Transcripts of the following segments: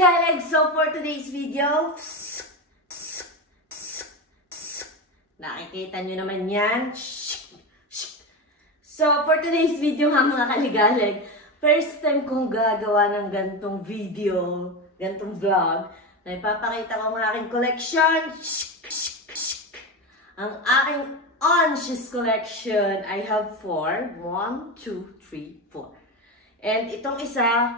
kaligalig! So for today's video, nakikita nyo naman yan. So for today's video mga kaligalig, first time kong gagawa ng gantong video, gantong vlog, na ipapakita ko ang aking collection. Ang aking on-shoes collection, I have 4. 1, 2, 3, 4. And itong isa,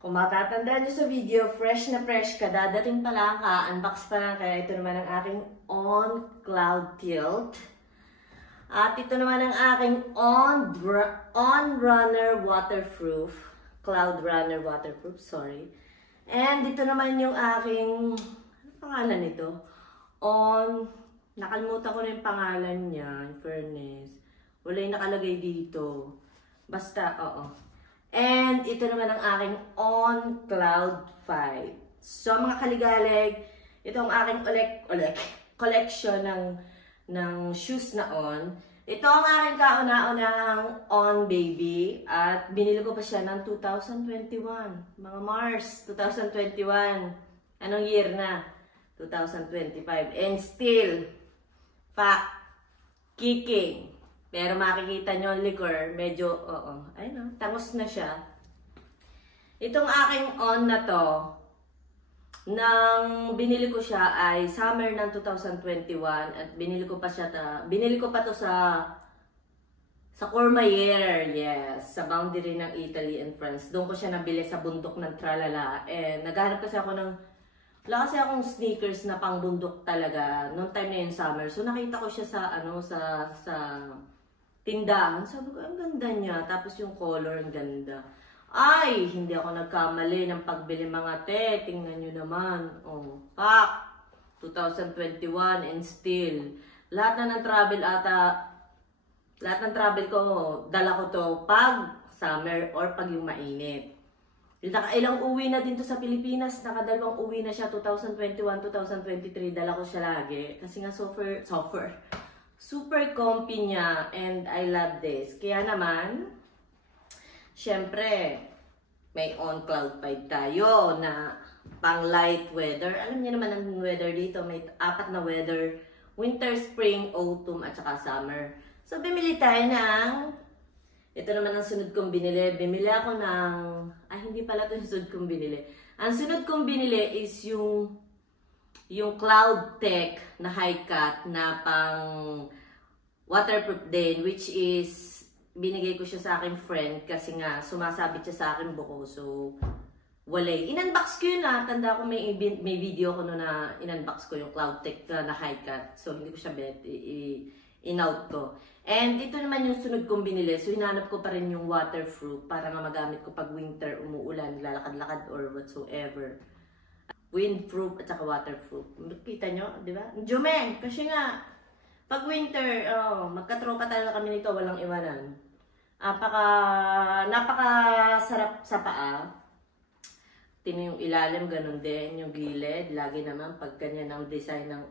kung matatandaan nyo sa video, fresh na fresh ka, dadating pa lang ka, unbox pa lang kaya ito naman ang aking On Cloud Tilt. At ito naman ang aking On Runner Waterproof. Cloud Runner Waterproof, sorry. And ito naman yung aking, ano pangalan nito? Nakalimutan ko na yung pangalan niya, in fairness. Wala yung nakalagay dito. Basta, oo. And ito naman ang aking On Cloud 5. So mga kaligalig, ito ang aking collection ng shoes na On. Ito ang aking kauna-unahang On Baby. At binili ko pa siya ng 2021. Mga Mars, 2021. Anong year na? 2025. And still, kicking. Pero makikita nyo ang liquor, medyo, ayun o, tangos na siya. Itong aking On na to, nang binili ko siya ay summer ng 2021 at binili ko pa to sa Courmayeur, yes, sa boundary ng Italy and France. Doon ko siya nabili sa bundok ng Tralala. And naghanap kasi ako ng, wala kasi akong sneakers na pang bundok talaga noong time na yun summer. So nakita ko siya sa tindahan. Sabi ko, ang ganda niya. Tapos yung color, ang ganda. Ay, hindi ako nagkamali ng pagbili mga te. Tingnan nyo naman. Oh, 2021 and still. Lahat ng travel ko, dala ko to pag summer or pag yung mainit. Ilang uwi na din to sa Pilipinas. Nakadalawang uwi na siya, 2021, 2023. Dala ko siya lagi. Kasi nga super comfy niya and I love this. Kaya naman, syempre, may On Cloud 5 tayo na pang light weather. Alam niyo naman ang weather dito, may 4 na weather. Winter, spring, autumn, at saka summer. So, bimili tayo ng, ito naman ang sunod kong binili. Bimili ako ng, hindi pala ito yung sunod kong binili. Ang sunod kong binili is yung Cloud Tech na high cut na pang waterproof din, which is binigay ko siya sa aking friend kasi nga sumasabit siya sa aking buko. So walay. In-unbox ko yun na. Tanda ko may video ko no na in-unbox ko yung Cloud Tech na high cut. So hindi ko siya in-out ko. And ito naman yung sunod kong binili. So hinanap ko pa rin yung waterproof para nga magamit ko pag winter, umuulan, lalakad-lakad or whatsoever. Windproof at saka waterproof. Kita nyo, di ba? Jume, kasi nga, pag winter, magkatropa talaga kami nito, walang iwanan. Napakasarap sa paa. Tingnan yung ilalim, ganun din. Yung gilid, lagi naman, pag ganyan ang design ng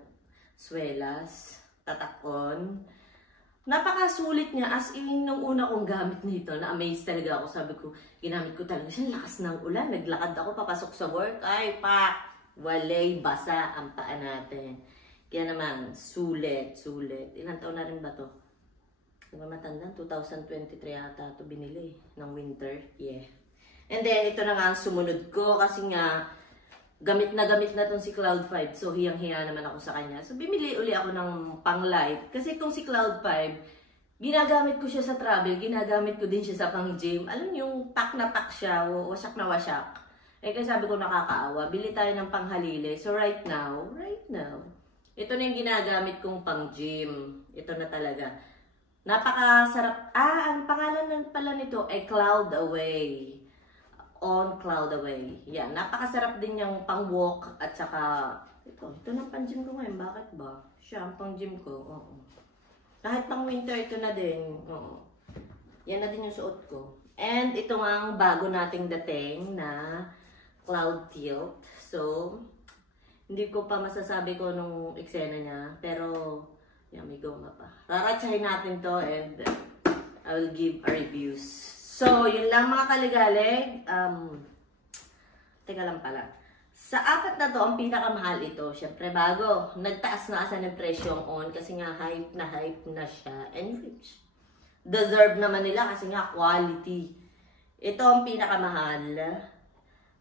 swelas, tatakon. Napakasulit niya, as in, nung una kong gamit nito, na-amaze talaga ako. Sabi ko, ginamit ko talaga siya, lakas ng ulan. Naglakad ako, papasok sa work, walay, basa ang paa natin. Kaya naman, sulit. Ilang taon na rin ba to? Hindi ba matandaan? 2023 ata ito binili ng winter. Yeah. And then, ito na nga ang sumunod ko kasi nga, gamit na itong si Cloud 5. So, hiyang-hiya naman ako sa kanya. So, bimili uli ako ng pang-light. Kasi itong si Cloud 5, ginagamit ko siya sa travel. Ginagamit ko din siya sa pang-gym. Alam niyo, yung pack na pack siya, wasak na wasak. Kaya sabi ko nakakaawa, bili tayo ng panghalili. So right now, ito na yung ginagamit kong pang-gym. Ito na talaga. Napakasarap. Ang pangalan pala nito ay Cloud Away. On Cloud Away. Yan, napakasarap din yung pang-walk at saka, ito na pang-gym ko ngayon. Bakit ba? Siya ang pang-gym ko. Oo. Kahit pang-winter, ito na din. Oo. Yan na din yung suot ko. And ito nga ang bago nating dating na Cloud Tilt. So, hindi ko pa masasabi ko nung eksena niya. Pero, yan, may goma pa. Raratsahin natin to and I will give a reviews. So, yun lang mga kaligalig. Teka lang pala. Sa apat na to, ang pinakamahal ito. Siyempre, bago. Nagtaas na asa ng presyo ang On kasi nga hype na siya. And rich. Deserve naman nila kasi nga quality. Ito ang pinakamahal.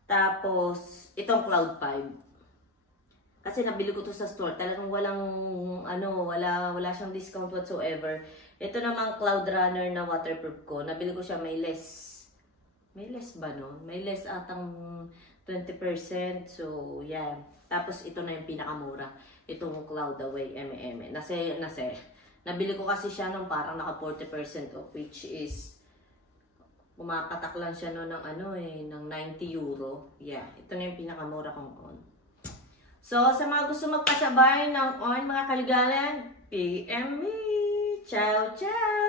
Tapos, itong Cloud 5. Kasi nabili ko to sa store. Talagang walang, wala siyang discount whatsoever. Ito namang Cloud Runner na waterproof ko. Nabili ko siya may less. May less ba no? May less atang 20%. So, yan. Tapos, ito na yung pinakamura. Itong Cloud Away M&M. Nase. Nabili ko kasi siya nung parang naka 40% off, which is pumapatak lang siya no ng ng 90 euro. Yeah, ito na yung pinakamura kong On. So, sa mga gusto magpasabay ng On, mga kaligalan, PM me! Ciao, ciao!